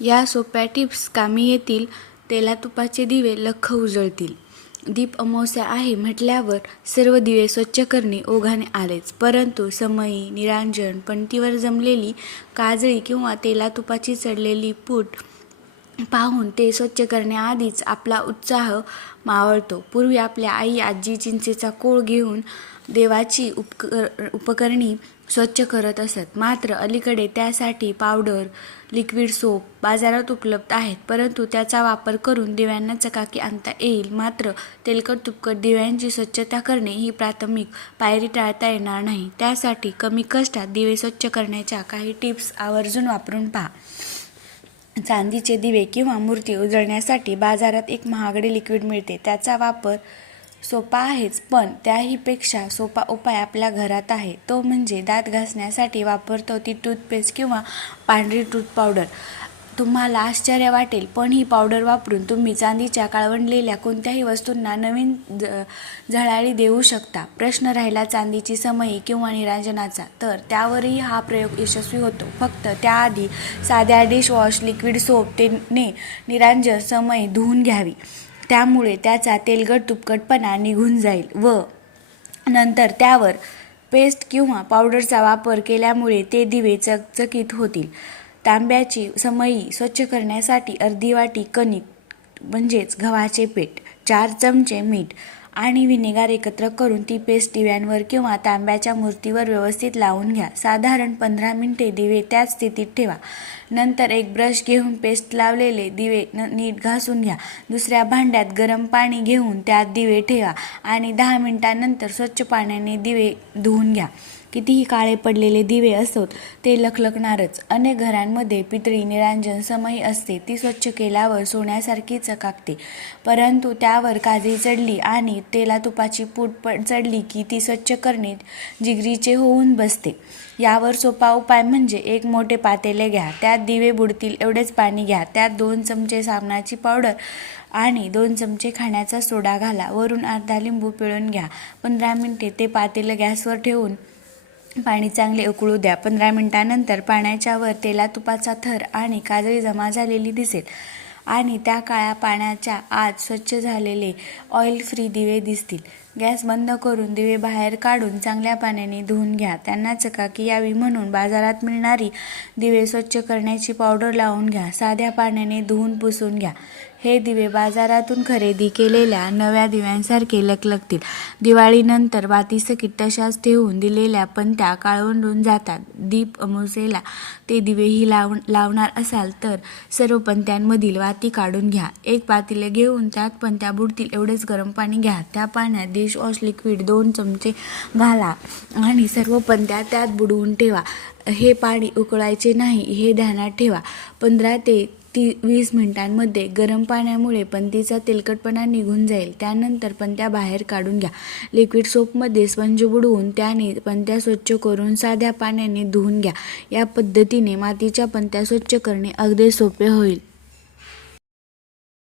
या सोप्या टिप्स कामी येतील तेला तुपाचे दिवे लख्ख उजळतील. दीप अमावस्या आहे म्हटल्यावर सर्व दिवे स्वच्छ करणे ओघाने आलेच. परंतु समयी निरांजन पणतीवर जमलेली काजळी किंवा तेला तुपाची चढलेली पूट पाहून ते स्वच्छ करण्याआधीच आपला उत्साह मावळतो. पूर्वी आपल्या आई आजी चिंचेचा कोळ घेऊन देवाची उपकर उपकरणी स्वच्छ करत असत. मात्र अलीकडे त्यासाठी पावडर लिक्विड सोप बाजारात उपलब्ध आहेत. परंतु त्याचा वापर करून दिव्यांना चकाकी आणता येईल. मात्र तेलकट तुपकट दिव्यांची स्वच्छता करणे ही प्राथमिक पायरी टाळता येणार नाही. त्यासाठी कमी कष्टात दिवे स्वच्छ करण्याच्या काही टिप्स आवर्जून वापरून पहा. चांदीचे दिवे किंवा मूर्ती उजळण्यासाठी बाजारात एक महागडे लिक्विड मिळते. त्याचा वापर सोपा आहेच पण त्याहीपेक्षा सोपा उपाय आपल्या घरात आहे. तो म्हणजे दात घासण्यासाठी वापरतो ती टूथपेस्ट किंवा पांढरी टूथ पावडर तुम्हाला आश्चर्य वाटेल पण ही पावडर वापरून तुम्ही चांदीच्या काळवंडलेल्या कोणत्याही वस्तूंना नवीन ज झळाळी देऊ शकता. प्रश्न राहिला चांदीची समयी किंवा निरांजनाचा तर त्यावरही हा प्रयोग यशस्वी होतो. फक्त त्याआधी साध्या डिशवॉश लिक्विड सोप सोपने निरांजन समयी धुवून घ्यावी. त्यामुळे त्याचा तेलकट तुपकटपणा निघून जाईल व नंतर त्यावर पेस्ट किंवा पावडरचा वापर केल्यामुळे ते दिवे चकचकीत होतील. तांब्याची समई स्वच्छ करण्यासाठी अर्धी वाटी कणिक म्हणजेच गव्हाचे पीठ चार चमचे मीठ आणि व्हिनेगार एकत्र करून ती पेस्ट दिव्यांवर किंवा तांब्याच्या मूर्तीवर व्यवस्थित लावून घ्या. साधारण पंधरा मिनिटे दिवे त्याच स्थितीत ठेवा. नंतर एक ब्रश घेऊन पेस्ट लावलेले दिवे न नीट घासून घ्या. दुसऱ्या भांड्यात गरम पाणी घेऊन त्यात दिवे ठेवा आणि दहा मिनिटांनंतर स्वच्छ पाण्याने दिवे धुवून घ्या. कितीही काळे पडलेले दिवे असोत ते लखलखणारच. अनेक घरांमध्ये पितळी निरांजन समयी असते ती स्वच्छ केल्यावर सोन्यासारखी चकाकते. परंतु त्यावर काजळी चढली आणि तेला तुपाची पूट पड चढली की ती स्वच्छ करणे जिगरीचे होऊन बसते. यावर सोपा उपाय म्हणजे एक मोठे पातेले घ्या त्यात दिवे बुडतील एवढेच पाणी घ्या त्यात दोन चमचे साबणाची पावडर आणि दोन चमचे खाण्याचा सोडा घाला वरून अर्धा लिंबू पिळून घ्या. पंधरा मिनिटे ते पातेलं गॅसवर ठेवून पाणी चांगले उकळू द्या. पंधरा मिनिटानंतर पाण्याच्या वर तेला तुपाचा थर आणि काजळी जमा झालेली दिसेल. आणि त्या काळ्या पाण्याच्या आत स्वच्छ झालेले ऑइल फ्री दिवे दिसतील. गॅस बंद करून दिवे बाहेर काढून चांगल्या पाण्याने धुवून घ्या. त्यांना चकाकी यावी म्हणून बाजारात मिळणारी दिवे स्वच्छ करण्याची पावडर लावून घ्या. साध्या पाण्याने धुवून पुसून घ्या. हे दिवे बाजारातून खरेदी केलेल्या नव्या दिव्यांसारखे लकलकतील. दिवाळीनंतर बातीसकीट तशाच ठेवून दिलेल्या पण त्या काळवंडून जातात. दीप अमावस्येला ते दिवेही लाव लावणार असाल तर सर्व पंत्यांमधील वाती काढून घ्या. एक पातीले घेऊन त्यात पंत्या बुडतील एवढेच गरम पाणी घ्या. त्या पाण्यात डिश वॉश लिक्विड दोन चमचे घाला आणि सर्व पंत्या त्यात बुडवून ठेवा. हे पाणी उकळायचे नाही हे ध्यानात ठेवा. पंधरा ते ती वीस मिनिटांमध्ये गरम पाण्यामुळे पंतीचा तेलकटपणा निघून जाईल. त्यानंतर पंत्या बाहेर काढून घ्या. लिक्विड सोपमध्ये स्पंज बुडवून त्याने पंत्या स्वच्छ करून साध्या पाण्याने धुवून घ्या. या पद्धतीने मातीच्या पंत्या स्वच्छ करणे अगदी सोपे होईल.